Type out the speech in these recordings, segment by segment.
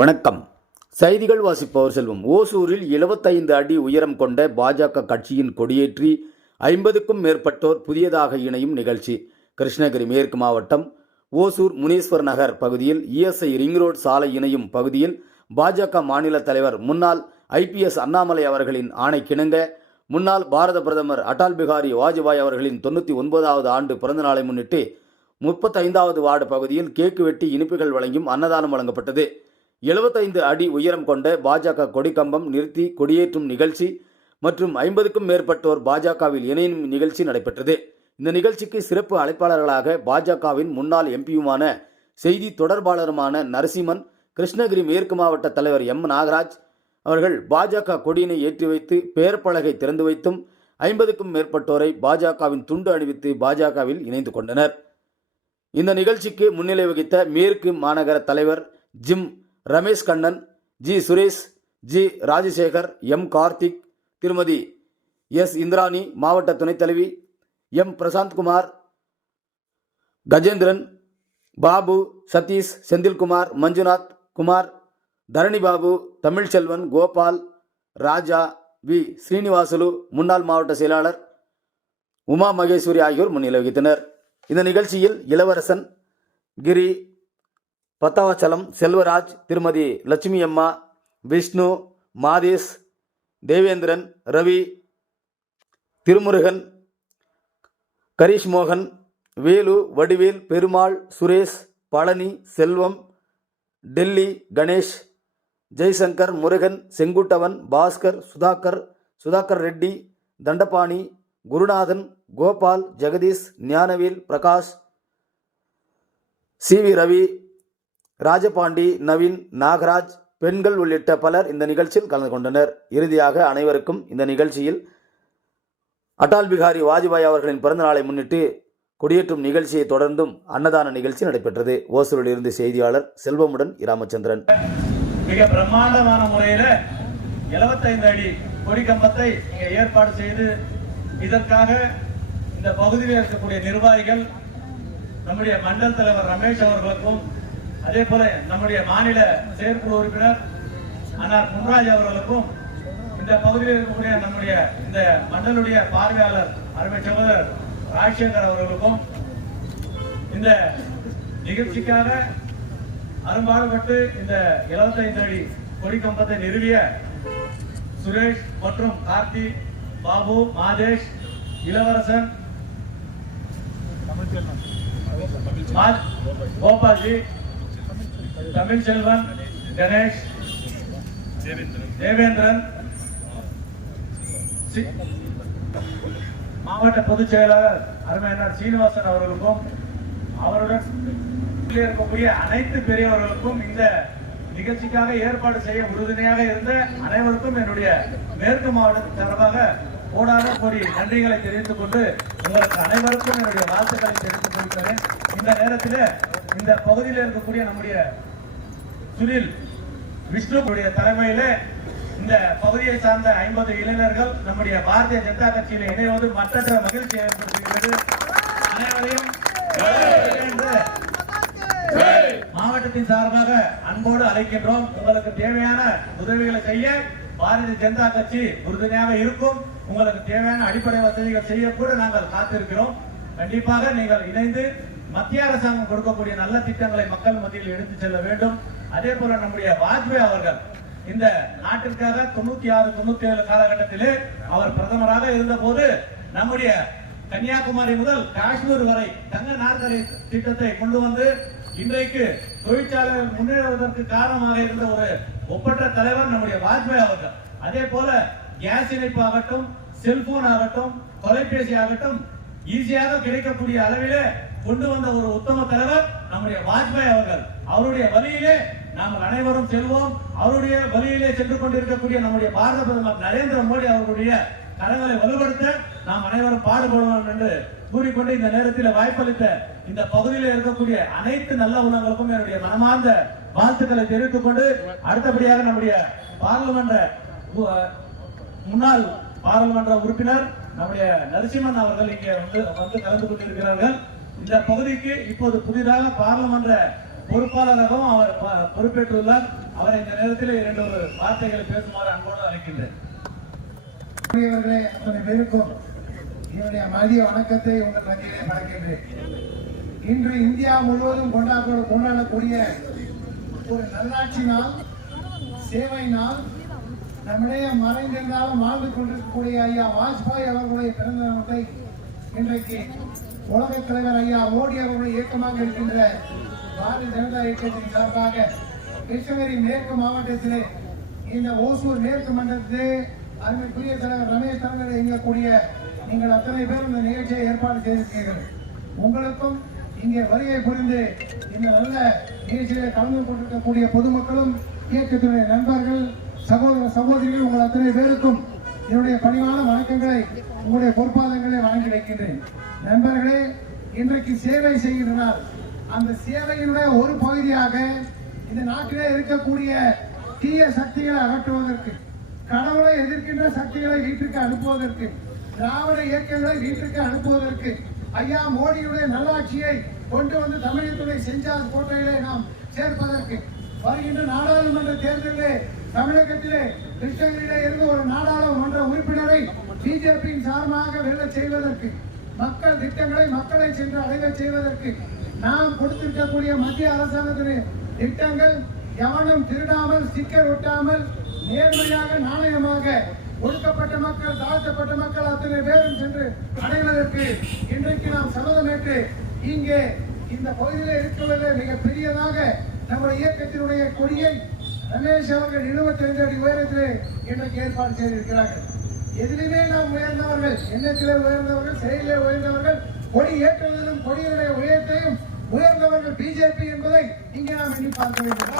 வணக்கம். செய்திகள் வாசிப்பவர் செல்வம். ஓசூரில் 75 அடி உயரம் கொண்ட பாஜக கட்சியின் கொடியேற்றி ஐம்பதுக்கும் மேற்பட்டோர் புதியதாக இணையும் நிகழ்ச்சி. கிருஷ்ணகிரி மேற்கு மாவட்டம் ஓசூர் முனீஸ்வர் நகர் பகுதியில் இஎஸ்ஐ ரிங் ரோடு சாலை இணையும் பகுதியில் பாஜக மாநில தலைவர் முன்னாள் ஐபிஎஸ் அண்ணாமலை அவர்களின் ஆணைக்கிணங்க முன்னாள் பாரத பிரதமர் அடல் பிகாரி வாஜ்பாய் அவர்களின் தொண்ணூற்றி ஒன்பதாவது ஆண்டு பிறந்தநாளை முன்னிட்டு முப்பத்தைந்தாவது வார்டு பகுதியில் கேக்கு வெட்டி இனிப்புகள் வழங்கியும் அன்னதானம் வழங்கப்பட்டது. 75 அடி உயரம் கொண்ட பாஜக கொடிக்கம்பம் நிறுத்தி கொடியேற்றும் நிகழ்ச்சி மற்றும் ஐம்பதுக்கும் மேற்பட்டோர் பாஜகவில் இணையும் நிகழ்ச்சி நடைபெற்றது. இந்த நிகழ்ச்சிக்கு சிறப்பு அழைப்பாளர்களாக பாஜகவின் முன்னாள் எம்பியுமான செய்தி தொடர்பாளருமான நரசிம்மன் கிருஷ்ணகிரி மேற்கு மாவட்ட தலைவர் எம் நாகராஜ் அவர்கள் பாஜக கொடியினை ஏற்றி வைத்து பெயர் பலகை திறந்து வைத்தும் ஐம்பதுக்கும் மேற்பட்டோரை பாஜகவின் துண்டு அணிவித்து பாஜகவில் இணைந்து கொண்டனர். இந்த நிகழ்ச்சிக்கு முன்னிலை வகித்த மேற்கு மாநகர தலைவர் gym Ramesh Kannan G Suresh G Rajasekar M Karthik திருமதி எஸ் இந்திராணி மாவட்ட துணைத் தலைவி எம் பிரசாந்த்குமார் கஜேந்திரன் பாபு சதீஷ் செந்தில்குமார் மஞ்சுநாத் குமார் தரணி பாபு தமிழ்ச்செல்வன் கோபால் ராஜா வி ஸ்ரீனிவாசுலு முன்னாள் மாவட்ட செயலாளர் உமா மகேஸ்வரி ஆகியோர் முன்னிலை வகித்தனர். இந்த நிகழ்ச்சியில் இளவரசன் கிரி பத்தாவச்சலம் செல்வராஜ் திருமதி லட்சுமி அம்மா விஷ்ணு மாதேஷ் தேவேந்திரன் ரவி திருமுருகன் கரீஷ் மோகன் வேலு வடிவேல் பெருமாள் சுரேஷ் பழனி செல்வம் டெல்லி கணேஷ் ஜெய்சங்கர் முருகன் செங்குட்டவன் பாஸ்கர் சுதாகர் சுதாகர் ரெட்டி தண்டபாணி குருநாதன் கோபால் ஜெகதீஷ் ஞானவேல் பிரகாஷ் சி வி ரவி ராஜபாண்டி நவீன் நாகராஜ் பெண்கள் உள்ளிட்ட பலர் இந்த நிகழ்ச்சியில் கலந்து கொண்டனர். இறுதியாக அனைவருக்கும் இந்த நிகழ்ச்சியில் அட்டால் பிகாரி வாஜ்பாய் அவர்களின் பிறந்தநாளை முன்னிட்டு கொடியேற்றும் நிகழ்ச்சியை தொடர்ந்தும் அன்னதான நிகழ்ச்சி நடைபெற்றது. ஓசூரில் இருந்து செய்தியாளர் செல்வமுடன் ராமச்சந்திரன் மிக பிரம்மாண்டமான முறையில 75 அடி கொடி கம்பத்தை ஏற்பாடு செய்து இதற்காக இந்த பகுதியில் இருக்கக்கூடிய நிர்வாகிகள் நம்முடைய மண்டல் தலைவர் ரமேஷ் அவர்களுக்கும் அதே போல நம்முடைய மாநில செயற்குழு உறுப்பினர் அண்ணார் முன்ராஜ் அவர்களுக்கும் இந்த பகுதியில் இருக்கக்கூடிய நம்முடைய இந்த மண்டலுடைய பார்வையாளர் அருமை சகோதரர் ராஜசேகர் அவர்களுக்கும் இந்த நிகழ்ச்சிக்காக அரும்பாடுபட்டு இந்த 75 அடி கொடி கம்பத்தை நிறுவிய சுரேஷ் மற்றும் கார்த்தி பாபு மாதேஷ் இளவரசன் மா- தமிழ் செல்வன் கணேஷ் தேவேந்திரன் மாவட்ட பொதுச் செயலாளர் அருமையண்ணர் சீனிவாசன் அவர்களுக்கும் அவருடன் இருக்கக்கூடிய அனைத்து பெரியவர்களுக்கும் இந்த நிகழ்ச்சிக்காக ஏற்பாடு செய்ய உறுதுணையாக இருந்த அனைவருக்கும் என்னுடைய மேற்கு மாவட்டத்தின் சார்பாக கோடான கோடி நன்றிகளை தெரிவித்துக் கொண்டு உங்களுக்கு அனைவருக்கும் என்னுடைய வாழ்த்துக்களை தெரிவித்துக் கொள்கிறேன். இந்த நேரத்தில் இந்த பகுதியில் இருக்கக்கூடிய நம்முடைய சுனில் விஷ்ணுடைய தலைமையில இந்த பகுதியை சார்ந்த ஐம்பது இளைஞர்கள் நம்முடைய பாரதிய ஜனதா கட்சியில் இணைவது மற்ற மகிழ்ச்சி ஏற்படுத்துகிறது. அனைவரையும் மாவட்டத்தின் சார்பாக அன்போடு அழைக்கின்றோம். உங்களுக்கு தேவையான உதவிகளை செய்ய பாரதிய ஜனதா கட்சி உறுதுணையாக இருக்கும். உங்களுக்கு தேவையான அடிப்படை வசதிகள் செய்யக்கூட நாங்கள் காத்திருக்கிறோம். கண்டிப்பாக நீங்கள் இணைந்து மத்திய அரசாங்கம் கொடுக்கக்கூடிய நல்ல திட்டங்களை மக்கள் மத்தியில் எடுத்து செல்ல வேண்டும். அதே போல நம்முடைய வாஜ்பாய் அவர்கள் இந்த நாட்டிற்காக தொண்ணூத்தி ஆறு தொண்ணூத்தி ஏழு காலகட்டத்திலே அவர் பிரதமராக இருந்த போது நம்முடைய கன்னியாகுமரி முதல் காஷ்மீர் வரை தங்க நாற்கரை திட்டத்தை கொண்டு வந்து இன்றைக்கு தொழிற்சாலைகள் முன்னேறுவதற்கு காரணமாக இருந்த ஒரு ஒப்பற்ற தலைவர் நம்முடைய வாஜ்பாய் அவர்கள். அதே போல கேஸ் இணைப்பு ஆகட்டும் செல்போன் ஆகட்டும் தொலைபேசி ஆகட்டும் ஈஸியாக கிடைக்கக்கூடிய அளவிலே கொண்டு வந்த ஒரு உத்தம தலைவர் நம்முடைய வாஜ்பாய் அவர்கள். அவருடைய வழியிலே நாம் அனைவரும் செல்வோம். அவருடைய வழியிலே சென்று கொண்டிருக்கக்கூடிய நம்முடைய பாரத பிரதமர் நரேந்திர மோடி அவர்களுடைய கரங்களை வலுப்படுத்த நாம் அனைவரும் பாடுபடுவோம் என்று கூறிக்கொண்டு இந்த நேரத்தில் வாய்ப்பளித்த இந்த பகுதியில் இருக்கக்கூடிய அனைத்து நல்ல உள்ளங்களுக்கும் என்னுடைய மனமார்ந்த வாழ்த்துக்களை தெரிவித்துக் கொண்டு அடுத்தபடியாக நம்முடைய பாராளுமன்ற முன்னாள் பாராளுமன்ற உறுப்பினர் நம்முடைய நரசிம்மன் அவர்கள் இங்கே வந்து வந்து கலந்து கொண்டிருக்கிறார்கள். இந்த பகுதிக்கு இப்போது புதிதாக பாராளுமன்ற பொறுப்பாளராகவும் அவர் பொறுப்பேற்றுள்ளார். அவரை இந்த நேரத்தில் இரண்டு ஒரு வார்த்தைகளை பேசுமாறு அன்போடு அழைக்கின்றேன். அத்தனை பேருக்கும் என்னுடைய மதிய வணக்கத்தை உங்கள் மத்தியிலே பறக்கின்றேன் இன்று இந்தியா முழுவதும் கொண்டாட கொண்டாடக்கூடிய ஒரு நல்லாட்சி நாள் சேவை நாள். நம்மிடையே மறைந்திருந்தாலும் வாழ்ந்து கொண்டிருக்கக்கூடிய ஐயா வாஜ்பாய் அவர்களுடைய பிறந்த நாளை இன்றைக்கு உலகத் தலைவர் ஐயா மோடி அவர்களுடைய இயக்கமாக இருக்கின்ற பாரதிய ஜனதா இயக்கத்தின் சார்பாக கிருஷ்ணகிரி மேற்கு மாவட்டத்திலே இந்த ஓசூர் மேற்கு மண்டலத்திலே அருமைக்குரிய தலைவர் ரமேஷ் தலைவர் இயங்கக்கூடிய நீங்கள் அத்தனை பேர் இந்த நிகழ்ச்சியை ஏற்பாடு செய்திருக்கிறீர்கள். உங்களுக்கும் இங்கே வருகை புரிந்து இந்த நல்ல நிகழ்ச்சியிலே கலந்து கொண்டிருக்கக்கூடிய பொதுமக்களும் இயக்கத்தினுடைய நண்பர்கள் சகோதர சகோதரிகள் உங்கள் அத்தனை பேருக்கும் என்னுடைய பணிவான வணக்கங்களை உங்களுடைய பொறுப்பாதங்களை வழங்கி வைக்கின்றேன். நண்பர்களே இன்றைக்கு சேவை செய்கின்ற அந்த சேவையினுடைய ஒரு பகுதியாக இந்த நாட்டிலே இருக்கக்கூடிய தீய சக்திகளை அகற்றுவதற்கு கடவுளை எதிர்க்கின்ற சக்திகளை வீட்டிற்கு அனுப்புவதற்கு திராவிட இயக்கங்களை வீட்டிற்கு அனுப்புவதற்கு ஐயா மோடியுடைய நல்லாட்சியை கொண்டு வந்து தமிழகத்துடைய செஞ்சார் கோட்டையிலே நாம் சேர்ப்பதற்கு வருகின்ற நாடாளுமன்ற தேர்தலிலே தமிழகத்திலே கிருஷ்ணகிரியிலே இருந்து ஒரு நாடாளுமன்ற உறுப்பினரை பிஜேபியின் சார்பாக வெல்ல செய்வதற்கு மக்கள் திட்டங்களை மக்களை சென்று அடைய செய்வதற்கு நாம் கொடுத்திருக்கக்கூடிய மத்திய அரசாங்கத்தின் திட்டங்கள் எவனும் திருடாமல் ஸ்டிக்கர் ஒட்டாமல் நேர்மையாக நாணயமாக ஒடுக்கப்பட்ட மக்கள் தாழ்த்தப்பட்ட மக்கள் அத்தனை பேரும் சென்று அடைவதற்கு இன்றைக்கு நாம் சம்மதமேற்று இங்கே இந்த பகுதியில் இருக்கிறது மிக பெரியதாக நம்முடைய இயக்கத்தினுடைய கொடியை ரமேஷ் அவர்கள் 25 அடி உயரத்திலே இன்றைக்கு ஏற்பாடு செய்திருக்கிறார்கள். எதிலுமே நாம் உயர்ந்தவர்கள் எண்ணத்திலே உயர்ந்தவர்கள் செயலிலே உயர்ந்தவர்கள் கொடி ஏற்றுவதிலும் கொடியினுடைய உயரத்தையும் உயர்ந்தவர்கள் பிஜேபி என்பதை இங்கே நாம் எண்ணி பார்க்க வேண்டும்.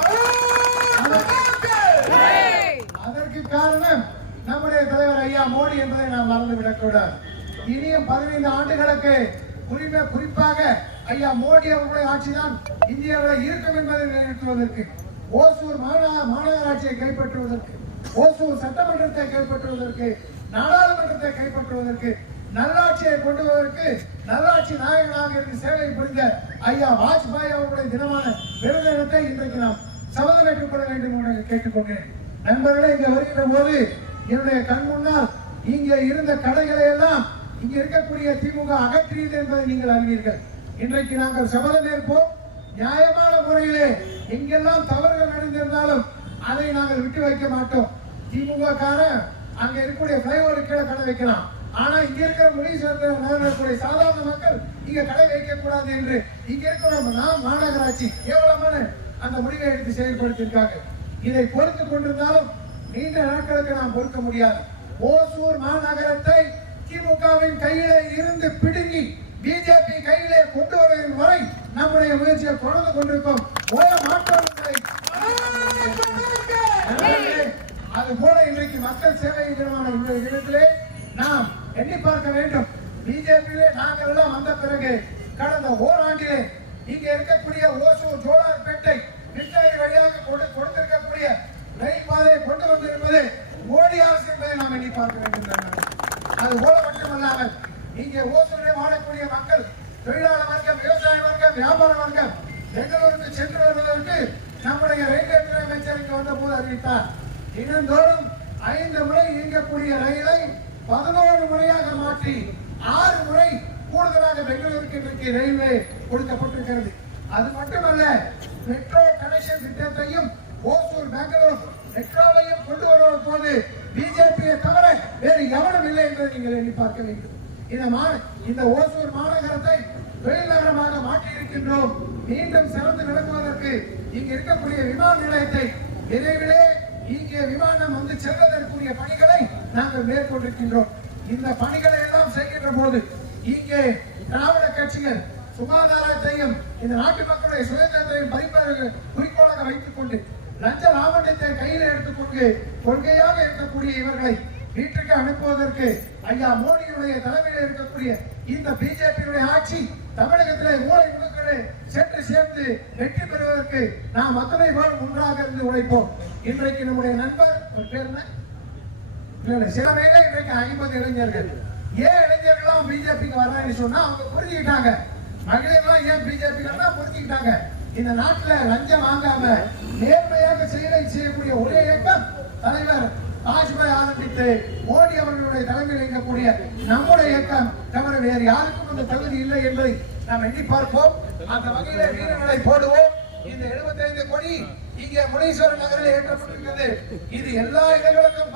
அதற்கு காரணம் நம்முடைய தலைவர் ஐயா மோடி என்பதை நாம் மறந்துவிடக்கூடாது. இனியும் பதினைந்து ஆண்டுகளுக்கு உரிமை குறிப்பாக ஐயா மோடி அவர்களுடைய ஆட்சிதான் இந்தியாவில் இருக்கும் என்பதை நிலைநிறுத்துவதற்கு ஓசூர் மாநகர மாநகராட்சியை கைப்பற்றுவதற்கு ஓசூர் சட்டமன்றத்தை கைப்பற்றுவதற்கு நாடாளுமன்றத்தை கைப்பற்றுவதற்கு நல்லாட்சியை கொண்டு வருவதற்கு நல்லாட்சி நாயகனாக இருந்து சேவை புரிந்த ஐயா வாஜ்பாய் அவர்களுடைய தினமான விருதினத்தை இன்றைக்கு நாம் சபதம் ஏற்றுக்கொள்ள வேண்டும் என்று கேட்டுக்கொண்டேன். நண்பர்களே இங்க வருகின்ற போது என்னுடைய கண் முன்னால் இங்கே இருந்த கடைகளை எல்லாம் இங்க இருக்கக்கூடிய திமுக அகற்றியது என்பதை நீங்கள் அறிவீர்கள். இன்றைக்கு நாங்கள் சபதம் ஏற்போம். நியாயமான முறையிலே எங்கெல்லாம் தவறுகள் நடந்திருந்தாலும் அதை நாங்கள் விட்டு வைக்க மாட்டோம். திமுக காரன் அங்க இருக்கக்கூடிய பிளைஓவர் கீழே கடை வைக்கலாம். ஆனா இங்க இருக்கிற முடிவு சேர்ந்த நகரக்கூடிய சாதாரண மக்கள் இங்க கடை வைக்க கூடாது என்று இங்க இருக்கிற நாம் மாநகராட்சி கேவலமான அந்த முடிவை எடுத்து செயல்படுத்தியிருக்காங்க. இதை பொறுத்து கொண்டிருந்தாலும் நீண்ட நாட்களுக்கு நாம் பொறுக்க முடியாது. ஓசூர் மாநகரத்தை திமுகவின் கையிலே இருந்து பிடுங்கி பிஜேபி கையிலே கொண்டு வருவதன் வரை நம்முடைய முயற்சியை தொடர்ந்து கொண்டிருக்கோம். அது போல இன்றைக்கு மக்கள் சேவை தினமான இந்த தினத்திலே நாம் எண்ணி பார்க்க வேண்டும் பிஜேபியிலே நாங்கள் எல்லாம் வந்த பிறகு கடந்த ஓராண்டிலே இங்க இருக்கக்கூடிய ஓசூர் ஜோலார்பேட்டை கிருஷ்ணகிரி வழியாக கொண்டு கொடுத்திருக்கக்கூடிய ரயில் பாதையை கொண்டு வந்திருப்பது மோடி அரசு என்பதை நாம் எண்ணி பார்க்க வேண்டும் அது போல மட்டுமல்லாமல் இங்கே ஓசூரிலே வாழக்கூடிய மக்கள் தொழிலாளர் வர்க்கம் விவசாய வர்க்கம் வியாபார வர்க்கம் பெங்களூருக்கு சென்று வருவதற்கு நம்முடைய ரயில்வே துறை அமைச்சர் இங்கு வந்த போது அறிவித்தார். தினந்தோறும் ஐந்து முறை இயங்கக்கூடிய ரயிலை பதினோரு முறையாக மாற்றி ஆறு முறை கூடுதலாக பெங்களூருக்கு இன்றைக்கு ரயில்வே கொடுக்கப்பட்டிருக்கிறது. அது மட்டுமல்ல மெட்ரோ கனெக்ஷன் திட்டத்தையும் ஓசூர் பெங்களூர் மெட்ரோவையும் கொண்டு வருவது போது பிஜேபியை தவிர வேறு எவனும் இல்லை என்பதை நீங்கள் எண்ணி பார்க்க வேண்டும். இந்த மா இந்த ஓசூர் மாநகரத்தை தொழில் நகரமாக மாற்றி இருக்கின்றோம் மீண்டும் சிறந்து விளங்குவதற்கு இங்கு இருக்கக்கூடிய விமான நிலையத்தை விரைவிலே இங்கே விமானம் வந்து செல்வதற்குரிய பணிகளை நாங்கள் மேற்கொண்டிருக்கின்றோம். இந்த பணிகளை எல்லாம் செய்கின்ற போது இங்கே திராவிட கட்சிகள் சுகாதாரத்தையும் இந்த நாட்டு மக்களுடைய சுதந்திரத்தையும் பறிப்பதற்கு குறிக்கோளாக வைத்துக் கொண்டு லஞ்ச லாவண்யத்தை கையில் எடுத்துக்கொண்டு கொள்கையாக இருக்கக்கூடிய இவர்களை வீட்டுக்கு அனுப்புவதற்கு ஐயா மோடியுடைய தலைமையில் இருக்கக்கூடிய இந்த பிஜேபியுடைய ஆட்சி தமிழகத்திலே மூளை முடுக்கிலே சென்று சேர்ந்து வெற்றி பெறுவதற்கு நாம் அத்தனை பேரும் ஒன்றாக இருந்து உழைப்போம். இன்றைக்கு நம்முடைய நண்பர் பேர் என்ன? சில பேரே இன்றைக்கு ஐம்பது இளைஞர்கள். ஏன் இளைஞர்கள்லாம் பிஜேபிக்கு வர்றாங்கன்னு சொன்னா அவங்க புரிஞ்சுக்கிட்டாங்க. மகளிர்லாம் ஏன் பிஜேபி புரிஞ்சுக்கிட்டாங்க. இந்த நாட்டில் லஞ்சம் வாங்காம நேர்மையாக செயலை செய்யக்கூடிய ஒரே இயக்கம் தலைவர் வாஜ்பாய் ஆரம்பித்து மோடி அவர்களுடைய தலைமையில் இருக்கக்கூடிய நம்முடைய இயக்கம். தவிர வேறு யாருக்கும் அந்த தகுதி இல்லை என்பதை நாம் எண்ணி பார்ப்போம். அந்த வகையில வீரர்களை போடுவோம். இந்த எழுபத்தி ஐந்து கோடி இங்கே முனீஸ்வரர் நகரில் ஏற்றப்பட்டிருக்கிறது. இது எல்லா இடங்களுக்கும்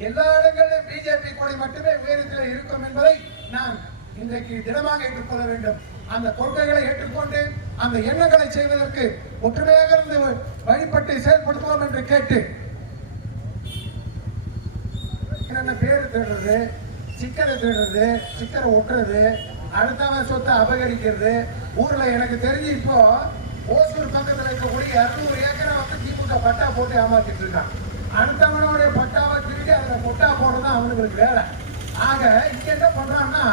எல்லா இடங்களிலும் பிஜேபி கொடி மட்டுமே உயரத்தில் இருக்கும் என்பதை நாம் இன்றைக்கு திடமாக ஏற்றுக்கொள்ள வேண்டும். அந்த கொள்கைகளை ஏற்றுக்கொண்டு அந்த எண்ணங்களை செய்வதற்கு ஒற்றுமையாக இருந்து வழிபட்டு செயல்படுத்துவோம் என்று கேட்டு என்னென்ன பேர் தேடுறது சிக்கரை தேடுறது சிக்கரை ஒட்டுறது அடுத்தவன் சொத்தை அபகரிக்கிறது ஊர்ல எனக்கு தெரிஞ்சு இப்போ ஓசூர் பக்கத்தில் இருக்கக்கூடிய அறுநூறு ஏக்கரை வந்து திமுக பட்டா போட்டு ஏமாத்திட்டு இருக்கான் அடுத்தவனுடைய பட்டாவை திருடி அதுல பொட்டா போடுறதுதான் அவனுங்களுக்கு வேலை. ஆக இங்க என்ன பண்றான்னா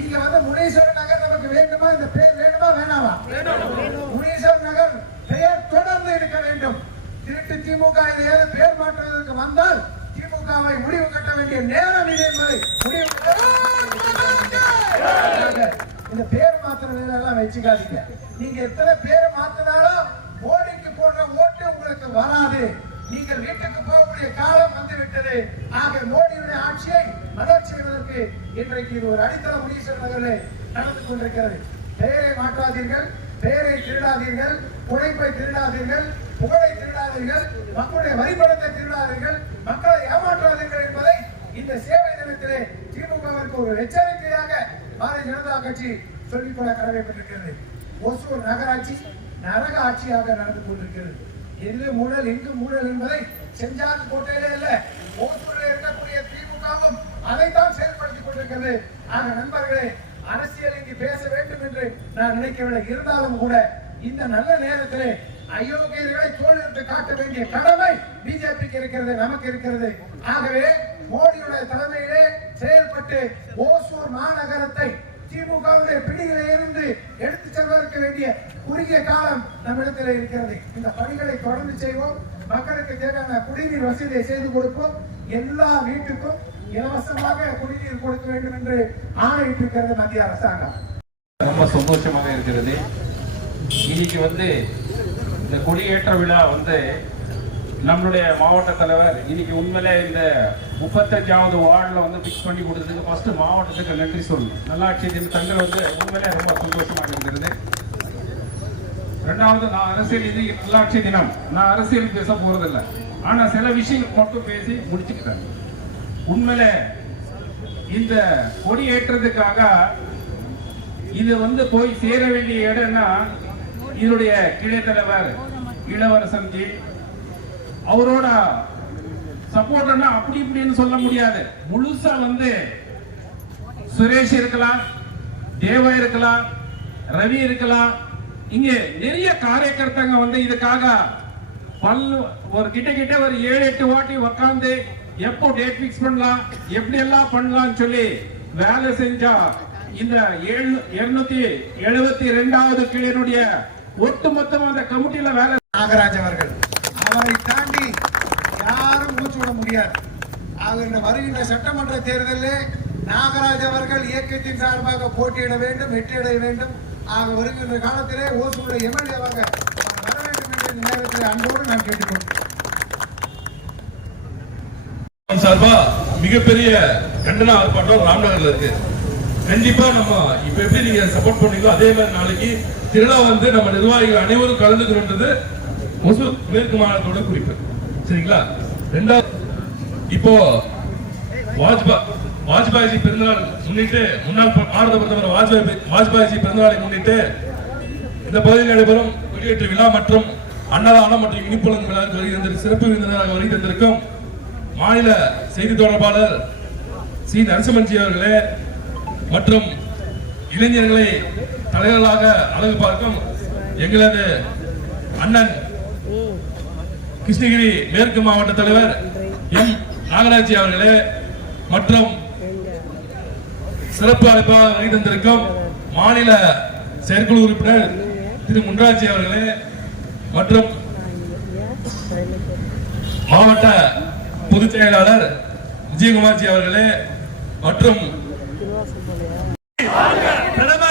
இங்க வந்து முனீஸ்வரன் நகர் நமக்கு வேண்டுமா? இந்த பேர் வேண்டுமா வேணாமா. முனீஸ்வரன் நகர் பெயர் தொடர்ந்து இருக்க வேண்டும். திருட்டு திமுக இது பேர் மாற்றுவதற்கு வந்தால் திமுகவை முடிவு கட்ட வேண்டிய நேரம் இது என்பதை முடிவு இந்த பேர் மாத்திர வேலையெல்லாம் வச்சுக்காதீங்க. நீங்க எத்தனை பேர் மாத்தினாலும் மோடிக்கு போடுற ஓட்டு உங்களுக்கு வராது. நீங்கள் வீட்டுக்கு அவருடைய காலம் வந்துவிட்டது. ஆக மோடியுடைய ஆட்சியை மலர் செய்வதற்கு இன்றைக்கு இது ஒரு அடித்தள முனீஸ்வரன் நகரில் நடந்து கொண்டிருக்கிறது. பெயரை மாற்றாதீர்கள் பெயரை திருடாதீர்கள் உழைப்பை திருடாதீர்கள் புகழை திருடாதீர்கள் மக்களுடைய வரிபடத்தை திருடாதீர்கள் மக்களை ஏமாற்றாதீர்கள் என்பதை இந்த சேவை தினத்திலே திமுகவிற்கு ஒரு எச்சரிக்கையாக பாரதிய ஜனதா கட்சி சொல்லிக்கொள்ள கடமைப்பட்டிருக்கிறது. ஒசூர் நகராட்சி நரக ஆட்சியாக நடந்து கொண்டிருக்கிறது. எது மூடல் எங்கு மூடல் என்பதை செஞ்சால் கோட்டையிலே இல்ல ஓசூரில் இருக்கக்கூடிய திமுகவும் அதைத்தான் செயல்படுத்திக் கொண்டிருக்கிறது. ஆக நண்பர்களே அரசியல் இங்கு பேச வேண்டும் என்று நான் நினைக்கவில்லை. இருந்தாலும் கூட இந்த நல்ல நேரத்திலே அயோக்கியர்களை தோல்வித்து காட்ட வேண்டிய கடமை பிஜேபிக்கு இருக்கிறது நமக்கு இருக்கிறது. ஆகவே மோடியுடைய தலைமையிலே செயல்பட்டு ஓசூர் மாநகரத்தை திமுகவுடைய பிடிகளை இருந்து எடுத்து செல்வதற்கு வேண்டிய குறுகிய காலம் நம்மிடத்தில் இருக்கிறது. இந்த பணிகளை தொடர்ந்து செய்வோம். மக்களுக்கு தேவையான குடிநீர் வசதியை செய்து கொடுப்போம். எல்லா வீட்டுக்கும் இலவசமாக குடிநீர் கொடுக்க வேண்டும் என்று ஆணையிட்டிருக்கிறது மத்திய அரசாங்கம். ரொம்ப சந்தோஷமாக இருக்கிறது. இன்னைக்கு வந்து இந்த கொடியேற்ற விழா வந்து நம்மளுடைய மாவட்ட தலைவர் இன்னைக்கு உண்மையிலே இந்த முப்பத்தஞ்சாவது வார்டில் வந்து ஃபிக்ஸ் பண்ணி கொடுத்ததுக்கு ஃபர்ஸ்ட் மாவட்டத்துக்கு நன்றி சொல்லணும். நல்லாட்சி தின தங்கள் வந்து உண்மையிலே ரொம்ப சந்தோஷமாக இருக்கிறது. ரெண்டாவது நான் அரசியல் இது நல்லாட்சி தினம். நான் அரசியல் பேச போறதில்லை. ஆனா சில விஷயங்கள் மட்டும் பேசி முடிச்சுக்கிட்டேன். உண்மையிலே இந்த கொடி ஏற்றதுக்காக இது வந்து போய் சேர வேண்டிய இடம்னா இதனுடைய கிளை தலைவர் இளவரசன் ஜி. அவரோட சப்போர்ட்னா அப்படி இப்படின்னு சொல்ல முடியாது. முழுசா வந்து சுரேஷ் இருக்கலாம் தேவா இருக்கலாம் ரவி இருக்கலாம் இங்கே நிறைய காரியக்கர்த்தங்க வந்து இதுக்காக பல்லு ஒரு கிட்ட கிட்ட ஒரு ஏழு எட்டு வாட்டி உக்காந்து எப்போ டேட் பிக்ஸ் பண்ணலாம் எப்படி எல்லாம் பண்ணலாம்னு சொல்லி வேலை செஞ்சா இந்த இருநூத்தி எழுபத்தி ரெண்டாவது கிளியனுடைய ஒட்டுமொத்தமா அந்த கமிட்டியில வேலை நாகராஜ் அவர்கள். அவரை தாண்டி யாரும் மூச்சு விட முடியாது. ஆக இந்த வருகின்ற சட்டமன்ற தேர்தலில் நாகராஜ் அவர்கள் இயக்கத்தின் சார்பாக போட்டியிட வேண்டும் வெற்றியடைய வேண்டும். ஆக வருகின்ற காலத்திலே ஓசூருடைய எம்எல்ஏவாக வர வேண்டும் என்ற நேரத்தில் அன்போடு நான் கேட்டுக்கொள்கிறேன். சார்பா மிகப்பெரிய கண்டன ஆர்ப்பாட்டம் ராம்நகர்ல இருக்கு. கண்டிப்பா நம்ம இப்ப எப்படி நீங்க சப்போர்ட் பண்ணீங்களோ அதே மாதிரி நாளைக்கு திருவிழா வந்து நம்ம நிர்வாகிகள் அனைவரும் கலந்துக்கணுன்றது ஒசூர் மேற்கு மாநிலத்தோட குறிப்பு. சரிங்களா? ரெண்டாவது இப்போ வாஜ்பாய் வாஜ்பாய்ஜி பிறந்தநாள் முன்னிட்டு முன்னாள் ப- பாரத பிரதமர் வாஜ்பாய் வாஜ்பாய்ஜி பிறந்தநாளை முன்னிட்டு இந்த பகுதியில் நடைபெறும் வெளியேற்று விழா மற்றும் அன்னதானம் மற்றும் இனிப்புலன் விழாவுக்கு வருகை சிறப்பு விருந்தினராக வருகை தந்திருக்கும் மாநில செய்தி தொடர்பாளர் சி. நரசிம்மன்ஜி அவர்களே மற்றும் இளைஞர்களை தலைவர்களாக அழகு பார்க்கும் எங்களது அண்ணன் கிருஷ்ணகிரி மேற்கு மாவட்ட தலைவர் எம். நாகராஜி அவர்களே மற்றும் சிறப்பு அழைப்பாக வழி தந்திருக்கும் மாநில செயற்குழு உறுப்பினர் திரு முன்ராஜி அவர்களே மற்றும் மாவட்ட பொதுச் செயலாளர் விஜயகுமார்ஜி அவர்களே மற்றும் பிரதமர்